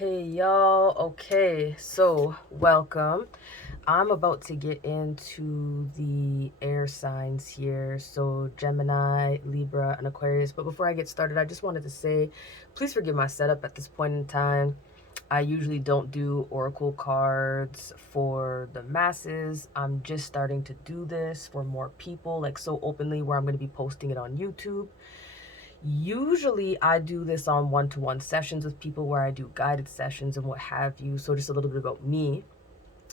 Hey y'all, okay, so welcome. I'm about to get into the air signs here, so Gemini, Libra, and Aquarius. But before I get started, I just wanted to say, please forgive my setup at this point in time. I usually don't do oracle cards for the masses. I'm just starting to do this for more people, like so openly, where I'm going to be posting it on YouTube. Usually I do this on one-to-one sessions with people where I do guided sessions and what have you. So just a little bit about me.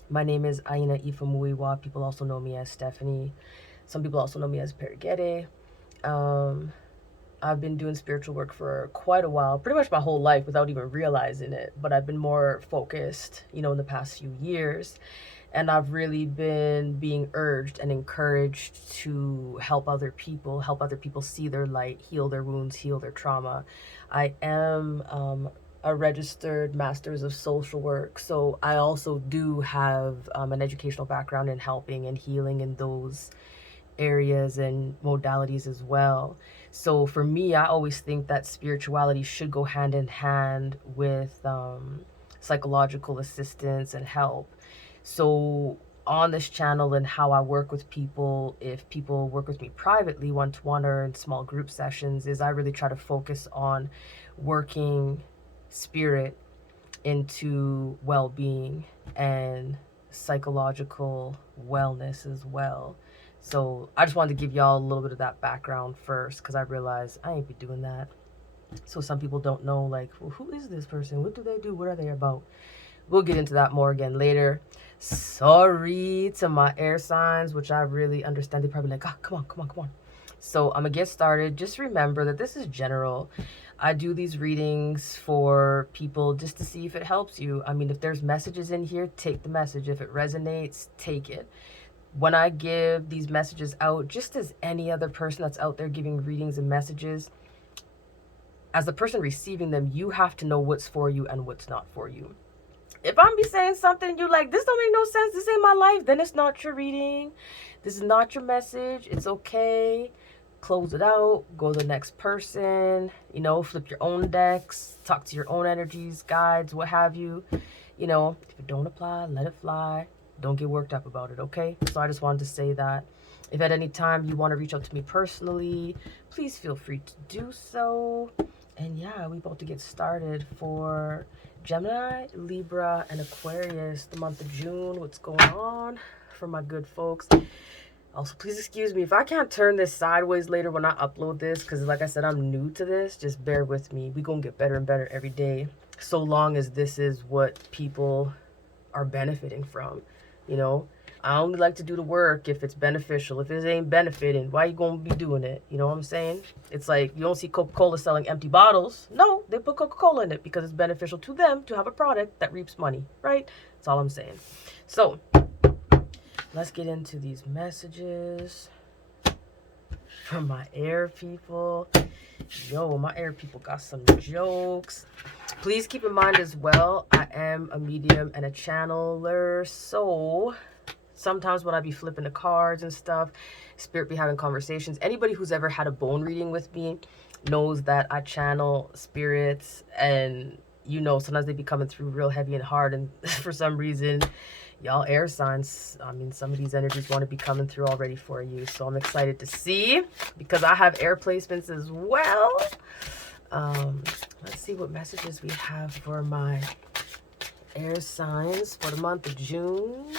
My name is Aina Ifamuiwa. People also know me as Stephanie. Some people also know me as Perigede. I've been doing spiritual work for quite a while, pretty much my whole life without even realizing it. But I've been more focused, in the past few years. And I've really been being urged and encouraged to help other people see their light, heal their wounds, heal their trauma. I am a registered master's of social work, so I also do have an educational background in helping and healing in those areas and modalities as well. So for me, I always think that spirituality should go hand in hand with psychological assistance and help. So on this channel and how I work with people, if people work with me privately, one-to-one or in small group sessions, is I really try to focus on working spirit into well-being and psychological wellness as well. So I just wanted to give y'all a little bit of that background first, because I realized I ain't be doing that. So some people don't know, like, well, who is this person? What do they do? What are they about? We'll get into that more again later. Sorry to my air signs, which I really understand. They're probably like, oh, come on. So I'm gonna get started. Just remember that this is general. I do these readings for people just to see if it helps you. I mean, if there's messages in here, take the message. If it resonates, take it. When I give these messages out, just as any other person that's out there giving readings and messages, as the person receiving them, you have to know what's for you and what's not for you. If I'm be saying something you're like, this don't make no sense, this ain't my life, then it's not your reading. This is not your message. It's okay. Close it out. Go to the next person. Flip your own decks. Talk to your own energies, guides, what have you. If it don't apply, let it fly. Don't get worked up about it, okay? So I just wanted to say that. If at any time you want to reach out to me personally, please feel free to do so. And yeah, we're about to get started for Gemini, Libra, and Aquarius, the month of June. What's going on for my good folks? Also, please excuse me if I can't turn this sideways later when I upload this, because like I said, I'm new to this. Just bear with me. We're going to get better and better every day, so long as this is what people are benefiting from. I only like to do the work if it's beneficial. If it ain't benefiting, why you gonna be doing it? You know what I'm saying? It's like you don't see Coca-Cola selling empty bottles. No, they put Coca-Cola in it because it's beneficial to them to have a product that reaps money, right? That's all I'm saying. So let's get into these messages from my air people. Yo, my air people got some jokes. Please keep in mind as well, I am a medium and a channeler, so sometimes when I be flipping the cards and stuff, spirit be having conversations. Anybody who's ever had a bone reading with me knows that I channel spirits, and sometimes they be coming through real heavy and hard, and for some reason, y'all air signs, some of these energies want to be coming through already for you. So I'm excited to see, because I have air placements as well. Let's see what messages we have for my air signs for the month of June.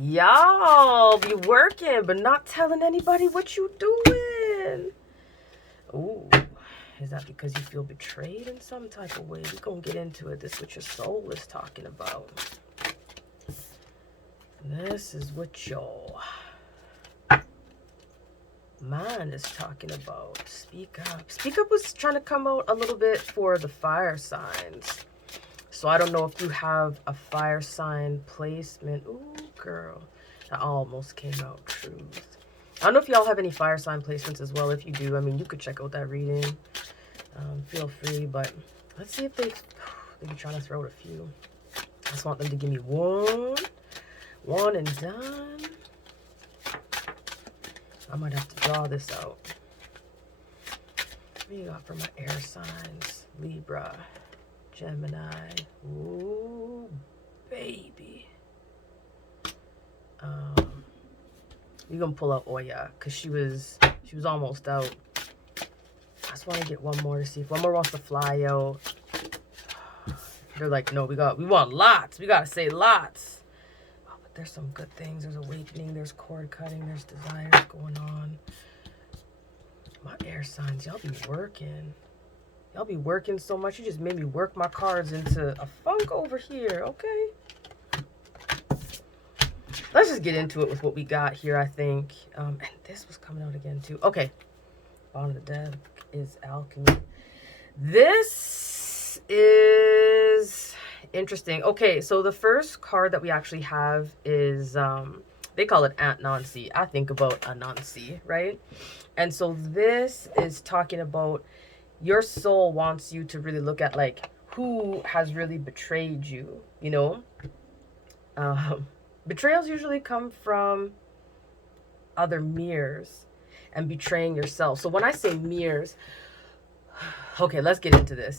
Y'all be working but not telling anybody what you doing. Ooh, is that because you feel betrayed in some type of way? We're gonna get into it. This is what your soul is talking about. This is what your mind is talking about. Speak up. Speak up was trying to come out a little bit for the fire signs. So I don't know if you have a fire sign placement. Ooh, girl. That almost came out truth. I don't know if y'all have any fire sign placements as well. If you do, you could check out that reading. Feel free, but let's see if they be trying to throw out a few. I just want them to give me one and done. I might have to draw this out. What do you got for my air signs? Libra, Gemini. Ooh, baby. You're gonna pull out Oya because she was almost out. I just want to get one more to see if one more wants to fly out. They're like, no, we want lots. We gotta say lots. Oh, but there's some good things. There's awakening. There's cord cutting. There's desires going on. My air signs, y'all be working. Y'all be working so much. You just made me work my cards into a funk over here. Okay. Let's just get into it with what we got here, I think. And this was coming out again, too. Okay. Bottom of the deck is alchemy. This is interesting. Okay, so the first card that we actually have is, they call it Aunt Nancy. I think about Anansi, right? And so this is talking about your soul wants you to really look at, like, who has really betrayed you, you know? Betrayals usually come from other mirrors and betraying yourself. So when I say mirrors, okay, let's get into this.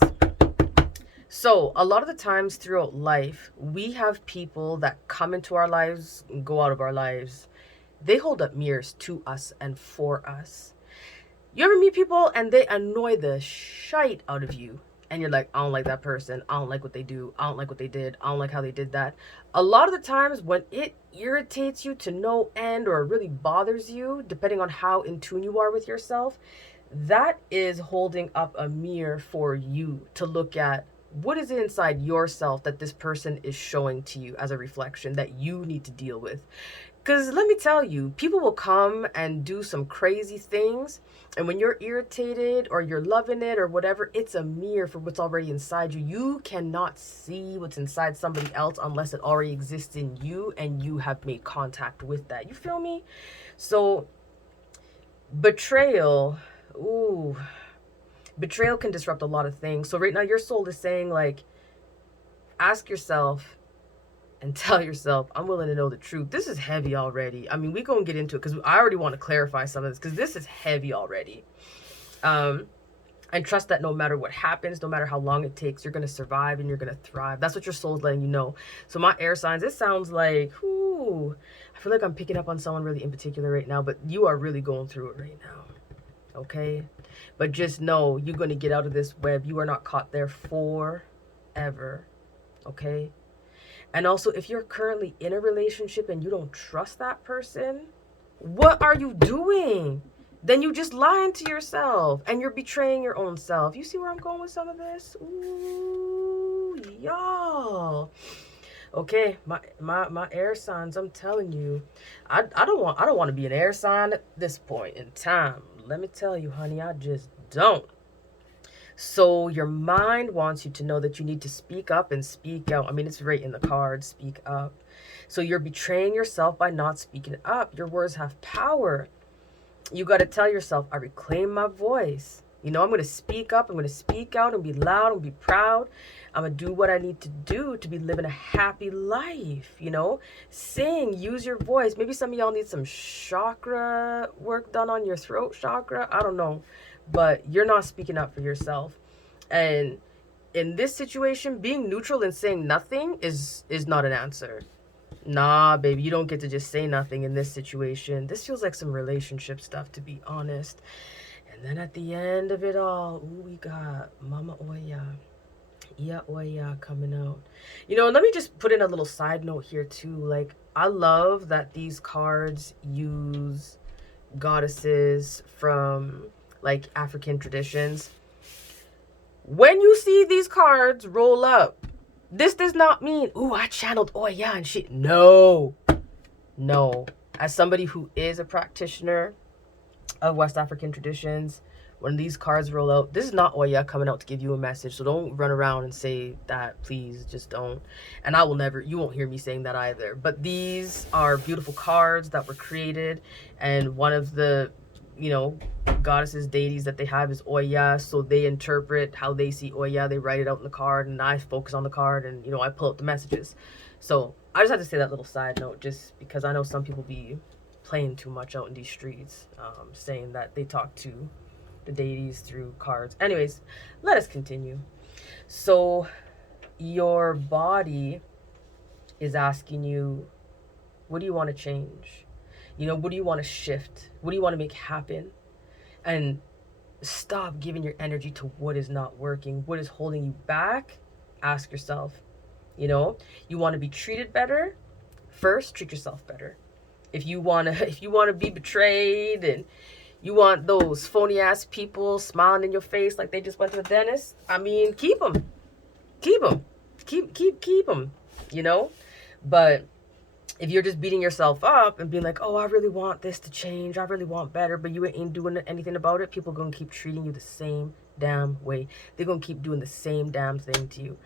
So a lot of the times throughout life, we have people that come into our lives and go out of our lives. They hold up mirrors to us and for us. You ever meet people and they annoy the shite out of you? And you're like, I don't like that person. I don't like what they do. I don't like what they did. I don't like how they did that. A lot of the times when it irritates you to no end or really bothers you, depending on how in tune you are with yourself, that is holding up a mirror for you to look at. What is it inside yourself that this person is showing to you as a reflection that you need to deal with? Because let me tell you, people will come and do some crazy things. And when you're irritated or you're loving it or whatever, it's a mirror for what's already inside you. You cannot see what's inside somebody else unless it already exists in you and you have made contact with that. You feel me? So betrayal, ooh, betrayal can disrupt a lot of things. So right now your soul is saying, like, ask yourself and tell yourself, I'm willing to know the truth. This is heavy already. I mean, we're going to get into it because I already want to clarify some of this because this is heavy already. And trust that no matter what happens, no matter how long it takes, you're going to survive and you're going to thrive. That's what your soul's letting you know. So my air signs, it sounds like, ooh, I feel like I'm picking up on someone really in particular right now, but you are really going through it right now. Okay? But just know you're going to get out of this web. You are not caught there forever. Okay? And also, if you're currently in a relationship and you don't trust that person, what are you doing? Then you just lying to yourself and you're betraying your own self. You see where I'm going with some of this? Ooh, y'all. Okay, my air signs, I'm telling you, I don't want to be an air sign at this point in time. Let me tell you, honey, I just don't. So your mind wants you to know that you need to speak up and speak out. I mean, it's right in the card, speak up. So you're betraying yourself by not speaking up. Your words have power. You got to tell yourself, I reclaim my voice. You know, I'm going to speak up. I'm going to speak out and be loud and be proud. I'm going to do what I need to do to be living a happy life. You know, sing, use your voice. Maybe some of y'all need some chakra work done on your throat chakra. I don't know. But you're not speaking up for yourself. And in this situation, being neutral and saying nothing is not an answer. Nah, baby, you don't get to just say nothing in this situation. This feels like some relationship stuff, to be honest. And then at the end of it all, ooh, we got Mama Oya. Yeah, Oya coming out. You know, let me just put in a little side note here, too. Like, I love that these cards use goddesses from, like, African traditions. When you see these cards roll up, this does not mean, ooh, I channeled Oya and shit. No. As somebody who is a practitioner of West African traditions, when these cards roll out, this is not Oya coming out to give you a message. So don't run around and say that, please. Just don't. And I will never, you won't hear me saying that either. But these are beautiful cards that were created. And one of the, you know, goddesses, deities that they have is Oya. So they interpret how they see Oya. They write it out in the card, and I focus on the card, and, you know, I pull out the messages. So I just had to say that little side note, just because I know some people be playing too much out in these streets, saying that they talk to the deities through cards. Anyways, let us continue. So your body is asking you, what do you want to change? What do you want to shift? What do you want to make happen? And stop giving your energy to what is not working, what is holding you back. Ask yourself, you want to be treated better. First, treat yourself better. If you want to be betrayed, and you want those phony ass people smiling in your face like they just went to the dentist, keep them. Keep them, But if you're just beating yourself up and being like, oh, I really want this to change, I really want better, but you ain't doing anything about it, people are going to keep treating you the same damn way. They're going to keep doing the same damn thing to you.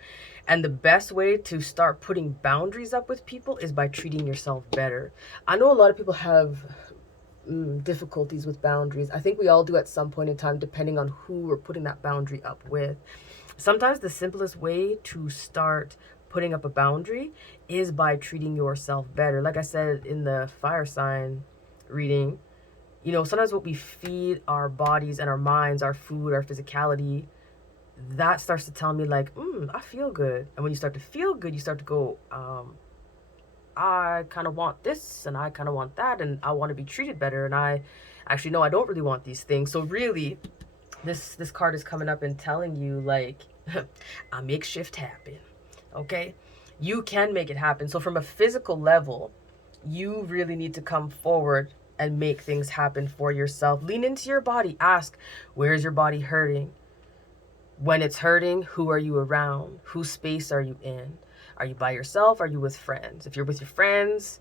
And the best way to start putting boundaries up with people is by treating yourself better. I know a lot of people have difficulties with boundaries. I think we all do at some point in time, depending on who we're putting that boundary up with. Sometimes the simplest way to start putting up a boundary is by treating yourself better. Like I said in the fire sign reading, sometimes what we feed our bodies and our minds, our food, our physicality, that starts to tell me like, I feel good. And when you start to feel good, you start to go, I kind of want this and I kind of want that and I want to be treated better. And I actually, no, I don't really want these things. So really, this card is coming up and telling you like, I make shift happen. Okay, you can make it happen. So from a physical level, you really need to come forward and make things happen for yourself. Lean into your body. Ask, where's your body hurting? When it's hurting, who are you around? Whose space are you in? Are you by yourself? Are you with friends? If you're with your friends,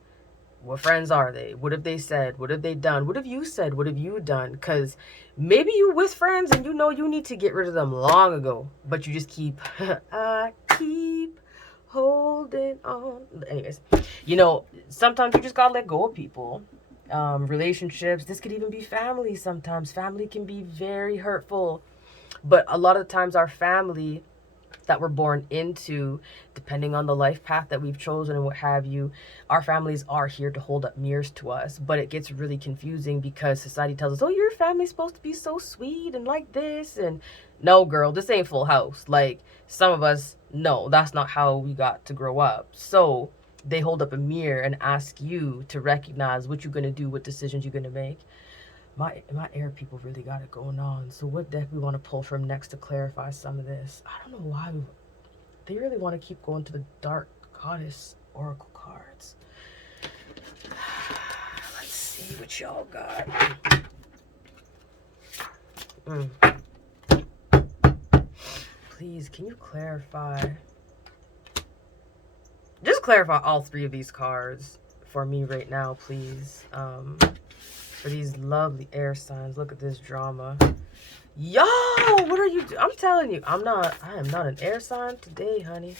what friends are they? What have they said? What have they done? What have you said? What have you done? Because maybe you with friends and you need to get rid of them long ago, but you just keep, I keep holding on. Anyways, sometimes you just gotta let go of people. Relationships, this could even be family. Sometimes family can be very hurtful, but a lot of the times our family that we're born into, depending on the life path that we've chosen and what have you, our families are here to hold up mirrors to us. But it gets really confusing because society tells us, oh, your family's supposed to be so sweet and like this, and no, girl, this ain't Full House. Like, some of us, no, that's not how we got to grow up. So they hold up a mirror and ask you to recognize what you're going to do, what decisions you're going to make. My air people really got it going on. So what deck we want to pull from next to clarify some of this? I don't know why they really want to keep going to the Dark Goddess Oracle cards. Let's see what y'all got. Please, can you clarify? Just clarify all three of these cards for me right now, please. For these lovely air signs. Look at this drama. Yo, what are you doing? I'm telling you, I am not an air sign today, honey.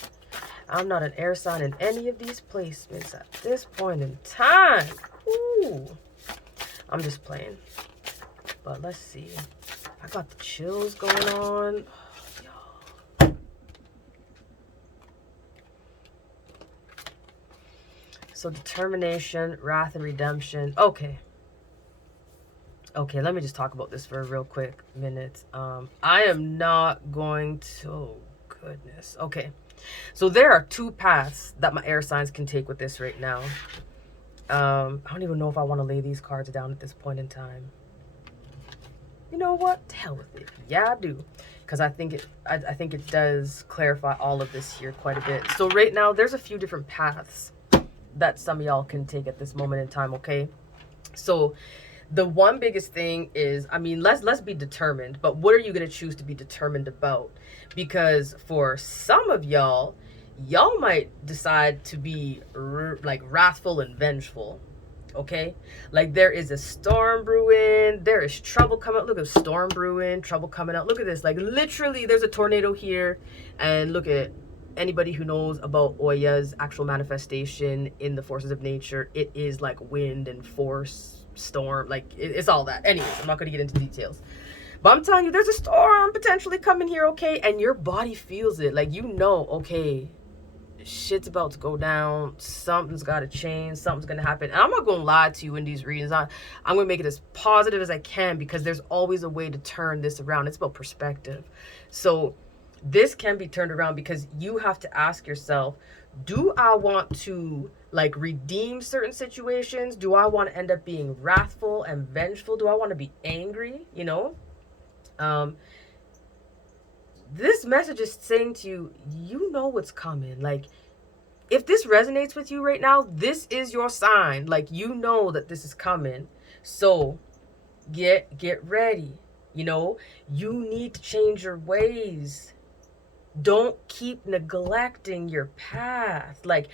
I'm not an air sign in any of these placements at this point in time. Ooh. I'm just playing. But let's see. I got the chills going on. So determination, wrath, and redemption. Okay, let me just talk about this for a real quick minute. I am not going to... Oh, goodness. Okay. So there are two paths that my air signs can take with this right now. I don't even know if I want to lay these cards down at this point in time. You know what? To hell with it. Yeah, I do. Because I think it does clarify all of this here quite a bit. So right now, there's a few different paths that some of y'all can take at this moment in time, okay? So the one biggest thing is, let's be determined, but what are you going to choose to be determined about? Because for some of y'all might decide to be like wrathful and vengeful, okay? Like there is a storm brewing, there is trouble coming out. Look at storm brewing, trouble coming out. Look at this, like literally there's a tornado here, and look at anybody who knows about Oya's actual manifestation in the forces of nature. It is like wind and force, storm, like it's all that. Anyways, I'm not going to get into details, but I'm telling you, there's a storm potentially coming here, okay? And your body feels it, like okay, shit's about to go down. Something's got to change. Something's going to happen. And I'm not going to lie to you in these readings. I'm going to make it as positive as I can, because there's always a way to turn this around. It's about perspective. So this can be turned around, because you have to ask yourself, do I want to like redeem certain situations? Do I want to end up being wrathful and vengeful? Do I want to be angry? You know, this message is saying to you, you know what's coming. Like, if this resonates with you right now, this is your sign. Like, you know that this is coming. So get ready. You know, you need to change your ways. Don't keep neglecting your path. Like,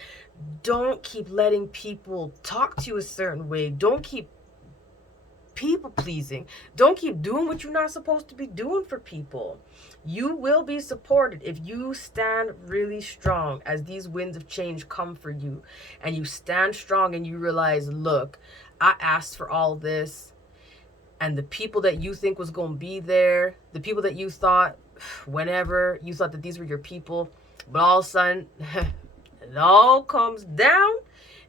don't keep letting people talk to you a certain way. Don't keep people pleasing. Don't keep doing what you're not supposed to be doing for people. You will be supported if you stand really strong as these winds of change come for you, and you stand strong and you realize, look, I asked for all this, and the people that you think was going to be there, the people that you thought, whenever you thought that these were your people, but all of a sudden it all comes down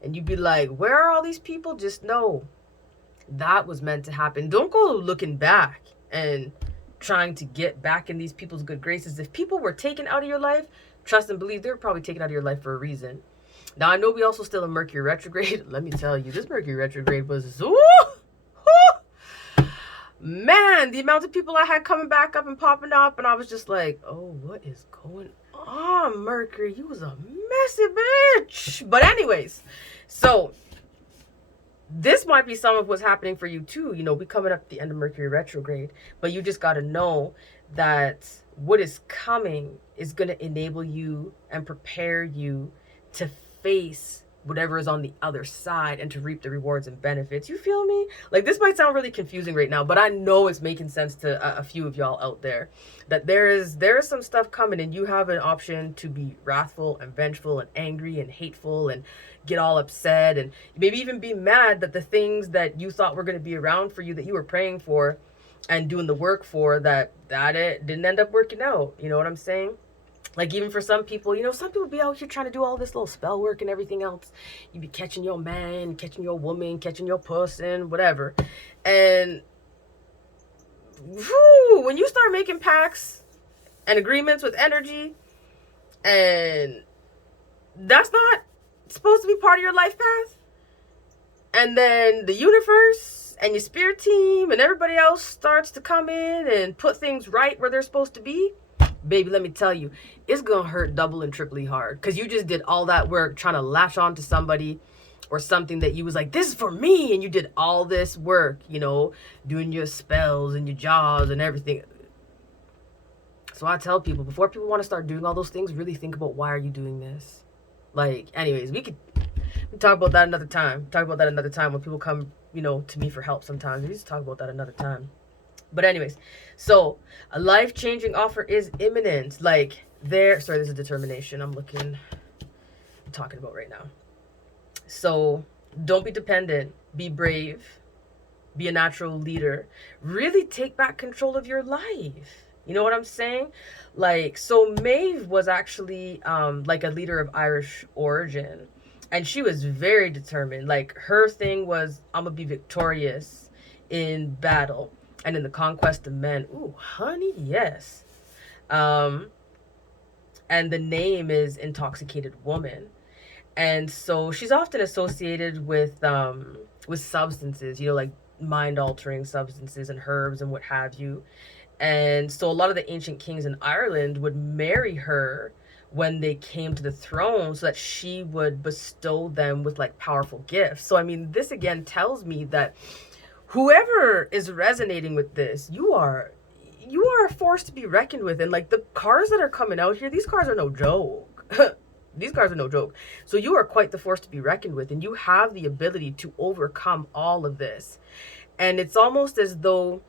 and you'd be like, where are all these people? Just know that was meant to happen. Don't go looking back and trying to get back in these people's good graces. If people were taken out of your life, trust and believe they're probably taken out of your life for a reason. Now, I know we also still in Mercury retrograde. Let me tell you, this Mercury retrograde was man, the amount of people I had coming back up and popping up, and I was just like, oh, what is going on, Mercury? You was a messy bitch. But anyways, so this might be some of what's happening for you too. You know, we coming up at the end of Mercury retrograde, but you just got to know that what is coming is going to enable you and prepare you to face whatever is on the other side and to reap the rewards and benefits. You feel me? Like, this might sound really confusing right now, but I know it's making sense to a few of y'all out there, that there is some stuff coming, and you have an option to be wrathful and vengeful and angry and hateful and get all upset and maybe even be mad that the things that you thought were going to be around for you, that you were praying for and doing the work for, that it didn't end up working out. You know what I'm saying? Like, even for some people, you know, some people be out here trying to do all this little spell work and everything else. You be catching your man, catching your woman, catching your person, whatever. And when you start making pacts and agreements with energy, and that's not supposed to be part of your life path, and then the universe and your spirit team and everybody else starts to come in and put things right where they're supposed to be, baby, let me tell you, it's gonna hurt double and triply hard, because you just did all that work trying to latch on to somebody or something that you was like, this is for me, and you did all this work, you know, doing your spells and your jobs and everything. So I tell people, before people want to start doing all those things, really think about, why are you doing this? Like, anyways, we talk about that another time. When people come, you know, to me for help sometimes. We just talk about that another time. But anyways, so a life-changing offer is imminent. Like, this is determination I'm talking about right now. So don't be dependent. Be brave. Be a natural leader. Really take back control of your life. You know what I'm saying? Like, so Maeve was actually like a leader of Irish origin. And she was very determined. Like, her thing was, I'm going to be victorious in battle and in the conquest of men. Ooh, honey, yes. And the name is Intoxicated Woman. And so she's often associated with substances, you know, like mind-altering substances and herbs and what have you. And so a lot of the ancient kings in Ireland would marry her when they came to the throne, so that she would bestow them with like powerful gifts. So I mean, this again tells me that whoever is resonating with this, you are a force to be reckoned with. And like, the cards that are coming out here, these cards are no joke. These cards are no joke. So you are quite the force to be reckoned with, and you have the ability to overcome all of this. And it's almost as though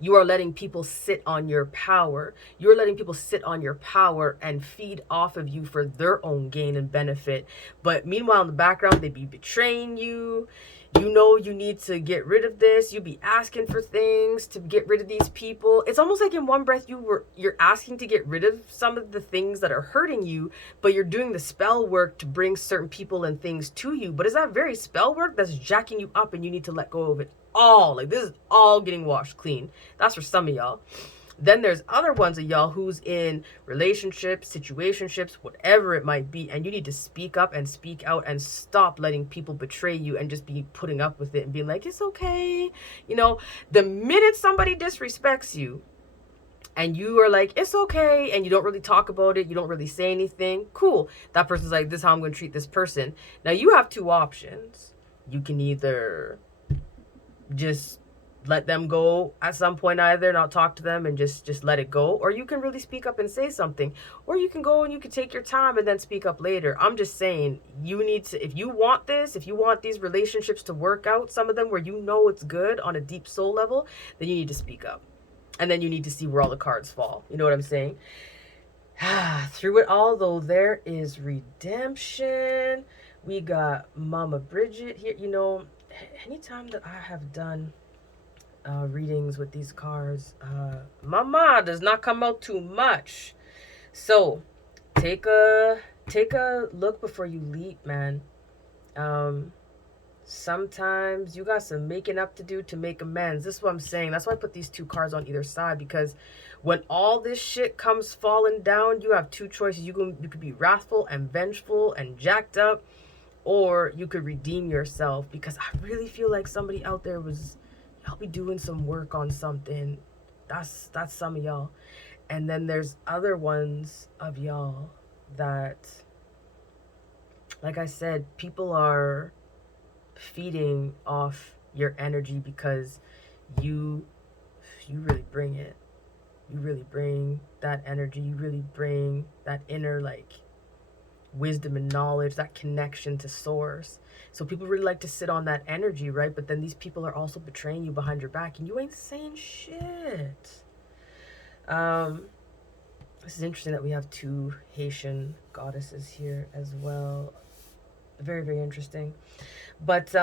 you are letting people sit on your power. You're letting people sit on your power and feed off of you for their own gain and benefit. But meanwhile, in the background, they be betraying you. You know you need to get rid of this. You be asking for things to get rid of these people. It's almost like in one breath you're asking to get rid of some of the things that are hurting you, but you're doing the spell work to bring certain people and things to you. But is that very spell work that's jacking you up, and you need to let go of it all? Like, this is all getting washed clean. That's for some of y'all. Then there's other ones of y'all who's in relationships, situationships, whatever it might be, and you need to speak up and speak out and stop letting people betray you and just be putting up with it and being like, it's okay. You know, the minute somebody disrespects you and you are like, it's okay, and you don't really talk about it, you don't really say anything, cool. That person's like, this is how I'm going to treat this person. Now, you have two options. You can either just let them go at some point, either not talk to them and just let it go, or you can really speak up and say something, or you can go and you can take your time and then speak up later. I'm just saying, you need to, if you want this, if you want these relationships to work out, some of them where you know it's good on a deep soul level, then you need to speak up, and then you need to see where all the cards fall. You know what I'm saying? Through it all, though, there is redemption. We got Mama Bridget here. You know, anytime that I have done readings with these cards, mama does not come out too much. So take a look before you leap, man. Sometimes you got some making up to do to make amends. This is what I'm saying. That's why I put these two cards on either side, because when all this shit comes falling down, you have two choices. You could be wrathful and vengeful and jacked up, or you could redeem yourself, because I really feel like somebody out there was, y'all be doing some work on something. That's some of y'all. And then there's other ones of y'all that, like I said, people are feeding off your energy because you really bring it. You really bring that energy. You really bring that inner, like, wisdom and knowledge, that connection to source. So people really like to sit on that energy, right? But then these people are also betraying you behind your back, and you ain't saying shit. This is interesting that we have two Haitian goddesses here as well. Very, very interesting. But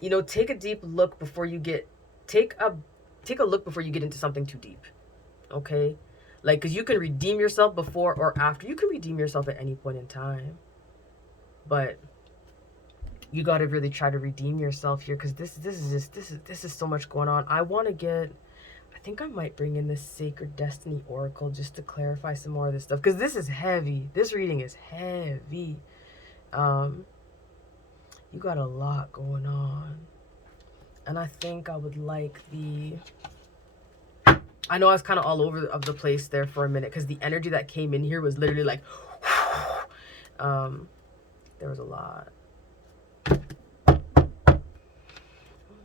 you know, take a deep look before you get take a look before you get into something too deep. Okay? Like, because you can redeem yourself before or after. You can redeem yourself at any point in time. But you got to really try to redeem yourself here, because this is so much going on. I think I might bring in this Sacred Destiny Oracle just to clarify some more of this stuff, because this is heavy. This reading is heavy. You got a lot going on. And I think I would like I know I was kind of all over the place there for a minute, because the energy that came in here was literally like, there was a lot. What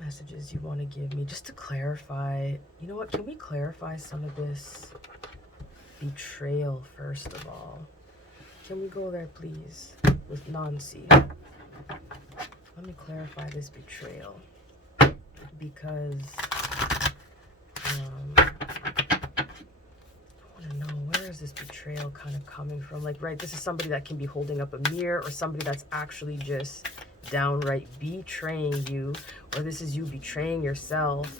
messages you want to give me just to clarify? You know what? Can we clarify some of this betrayal first of all? Can we go there, please, with Nancy? Let me clarify this betrayal, because I want to know, where is this betrayal kind of coming from? Like, right, this is somebody that can be holding up a mirror, or somebody that's actually just downright betraying you, or this is you betraying yourself.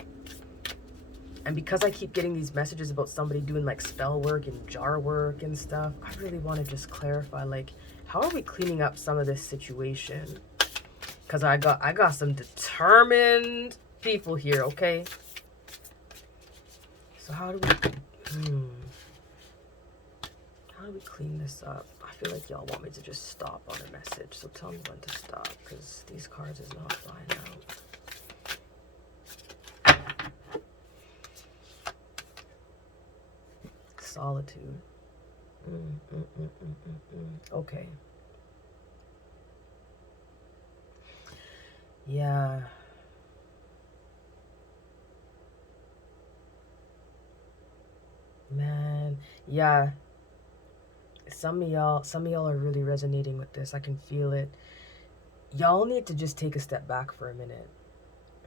And because I keep getting these messages about somebody doing like spell work and jar work and stuff, I really want to just clarify, like, how are we cleaning up some of this situation? Because I got some determined people here, okay? So how do we clean this up? I feel like y'all want me to just stop on a message, so tell me when to stop, because these cards is not flying out. Solitude. Okay. Yeah. Man. Yeah. Some of y'all are really resonating with this. I can feel it. Y'all need to just take a step back for a minute.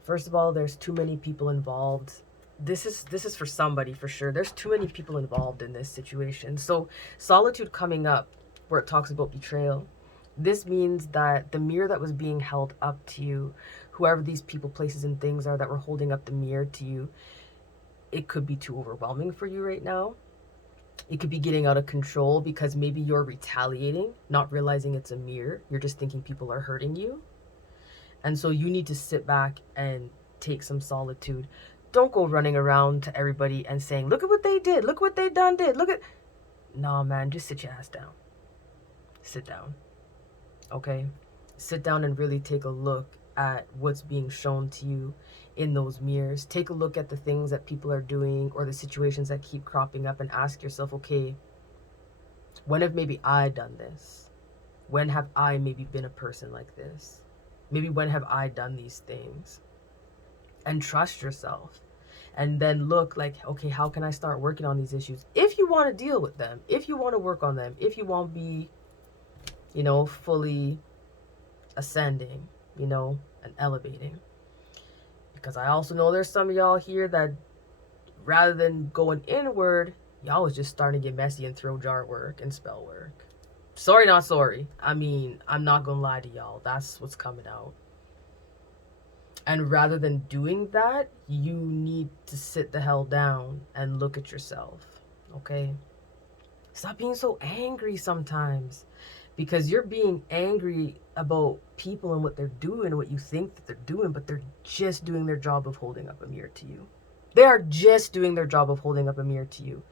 First of all, there's too many people involved. This is for somebody for sure. There's too many people involved in this situation. So solitude coming up, where it talks about betrayal, This means that the mirror that was being held up to you, whoever these people, places, and things are that were holding up the mirror to you, it could be too overwhelming for you right now. It could be getting out of control because maybe you're retaliating, not realizing it's a mirror. You're just thinking people are hurting you. And so you need to sit back and take some solitude. Don't go running around to everybody and saying, look at what they did. Look what they done did. Look at... Nah, man, just sit your ass down. Sit down. Okay? Sit down and really take a look at what's being shown to you in those mirrors. Take a look at the things that people are doing or the situations that keep cropping up and ask yourself, okay, when have maybe I done this? When have I maybe been a person like this? Maybe when have I done these things? And trust yourself. And then look like, okay, how can I start working on these issues? If you want to deal with them, if you want to work on them, if you want to be, fully ascending, and elevating. Because I also know there's some of y'all here that rather than going inward, y'all was just starting to get messy and throw jar work and spell work. Sorry, not sorry. I mean, I'm not going to lie to y'all. That's what's coming out. And rather than doing that, you need to sit the hell down and look at yourself, okay? Stop being so angry sometimes, because you're being angry about people and what they're doing and what you think that they're doing, but they're just doing their job of holding up a mirror to you. They are just doing their job of holding up a mirror to you.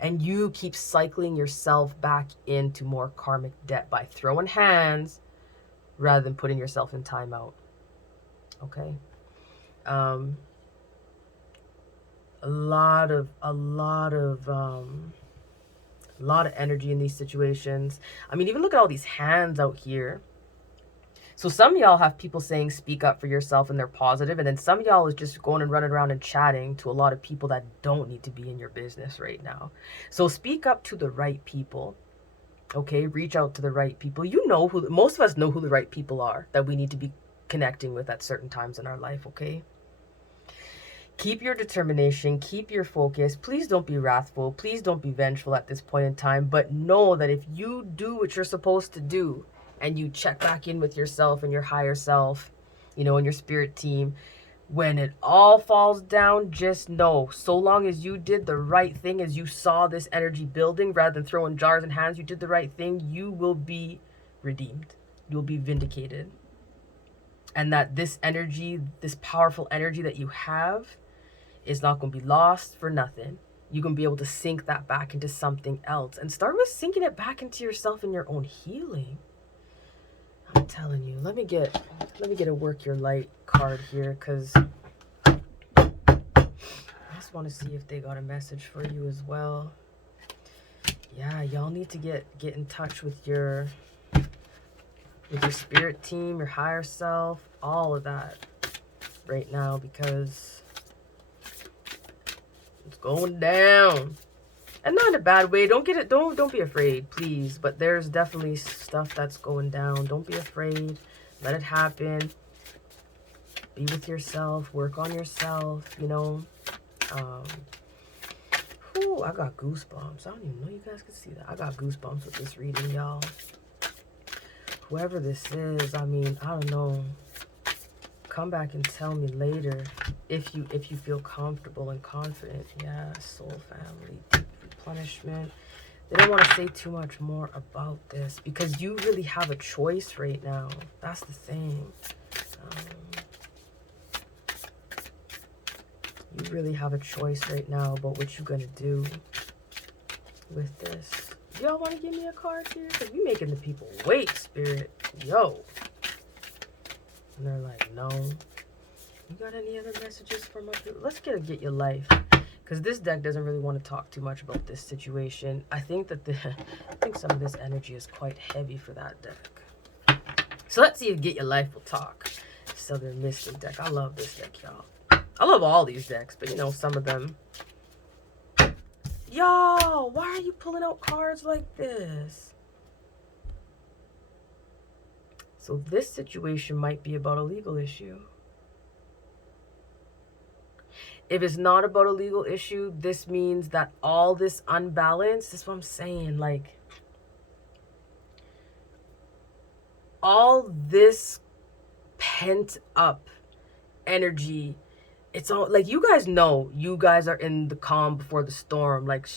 And you keep cycling yourself back into more karmic debt by throwing hands rather than putting yourself in timeout. Okay. A lot of energy in these situations. I mean, even look at all these hands out here. So some of y'all have people saying speak up for yourself and they're positive, and then some of y'all is just going and running around and chatting to a lot of people that don't need to be in your business right now. So speak up to the right people. Okay, reach out to the right people. Most of us know who the right people are that we need to be connecting with at certain times in our life, okay? Keep your determination, keep your focus. Please don't be wrathful. Please don't be vengeful at this point in time. But know that if you do what you're supposed to do and you check back in with yourself and your higher self, and your spirit team, when it all falls down, just know, so long as you did the right thing, as you saw this energy building, rather than throwing jars in hands, you did the right thing, you will be redeemed. You'll be vindicated. And that this energy, this powerful energy that you have, is not going to be lost for nothing. You're going to be able to sink that back into something else and start with sinking it back into yourself and your own healing. I'm telling you, let me get a work your light card here, because I just want to see if they got a message for you as well. Yeah, y'all need to get in touch with your spirit team, your higher self, all of that right now, because it's going down. And not in a bad way. Don't be afraid, please. But there's definitely stuff that's going down. Don't be afraid. Let it happen. Be with yourself. Work on yourself, I got goosebumps. I don't even know you guys can see that. I got goosebumps with this reading, y'all. Whoever this is, I don't know. Come back and tell me later if you feel comfortable and confident. Yeah, soul family, deep replenishment. They don't want to say too much more about this because you really have a choice right now. That's the thing. You really have a choice right now about what you're going to do with this. Y'all want to give me a card here? Because we making the people wait, Spirit. Yo. And they're like, no. You got any other messages from up here? Let's get your life. Because this deck doesn't really want to talk too much about this situation. I think some of this energy is quite heavy for that deck. So let's see if Get Your Life will talk. Southern Mystic deck. I love this deck, y'all. I love all these decks, but some of them. Y'all, why are you pulling out cards like this? So this situation might be about a legal issue. If it's not about a legal issue, this means that all this unbalance, this is what I'm saying, like, all this pent up energy, it's all like, you guys know, you guys are in the calm before the storm. Like,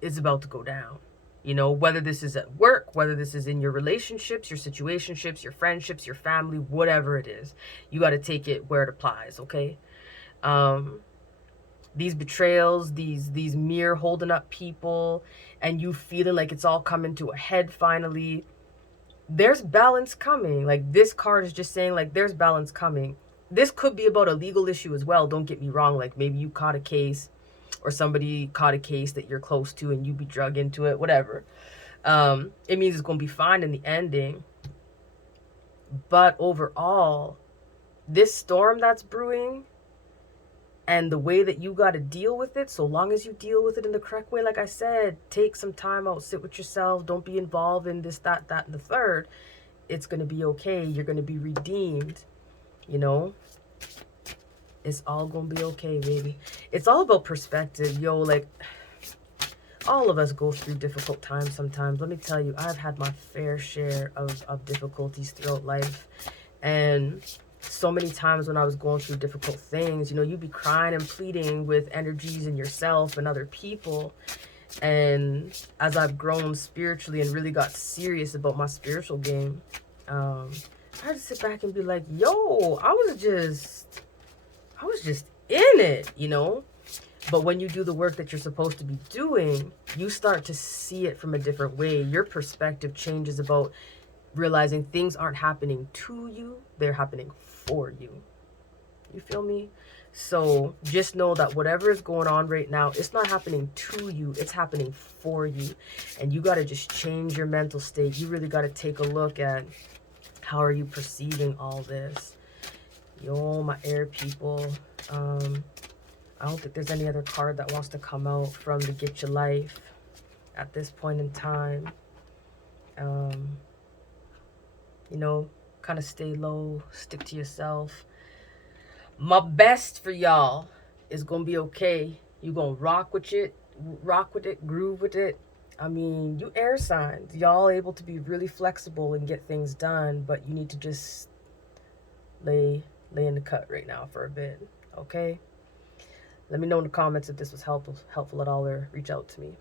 it's about to go down. You know, whether this is at work, whether this is in your relationships, your situationships, your friendships, your family, whatever it is, you got to take it where it applies. Okay. um these betrayals, these mere holding up people, and you feeling like it's all coming to a head finally, there's balance coming. Like, this card is just saying, like, there's balance coming. This could be about a legal issue as well, don't get me wrong. Like, maybe you caught a case, or somebody caught a case that you're close to and you be drug into it, whatever. It means it's going to be fine in the ending. But overall, this storm that's brewing, and the way that you got to deal with it, so long as you deal with it in the correct way, like I said, take some time out, sit with yourself, don't be involved in this, that, and the third, it's going to be okay. You're going to be redeemed, you know? It's all going to be okay, baby. It's all about perspective, yo. Like, all of us go through difficult times sometimes. Let me tell you, I've had my fair share of difficulties throughout life. And so many times when I was going through difficult things, you know, you'd be crying and pleading with energies in yourself and other people. And as I've grown spiritually and really got serious about my spiritual game, I had to sit back and be like, yo, I was just in it, you know? But when you do the work that you're supposed to be doing, you start to see it from a different way. Your perspective changes about realizing things aren't happening to you, they're happening for you. You feel me? So just know that whatever is going on right now, it's not happening to you, it's happening for you. And you got to just change your mental state. You really got to take a look at, how are you perceiving all this? Yo, my air people. I don't think there's any other card that wants to come out from the Get Your Life at this point in time. You know, kind of stay low, stick to yourself. My best for y'all is gonna be okay. You gonna rock with it, groove with it. I mean, you air signs, y'all able to be really flexible and get things done, but you need to just lay in the cut right now for a bit, okay? Let me know in the comments if this was helpful at all, or reach out to me.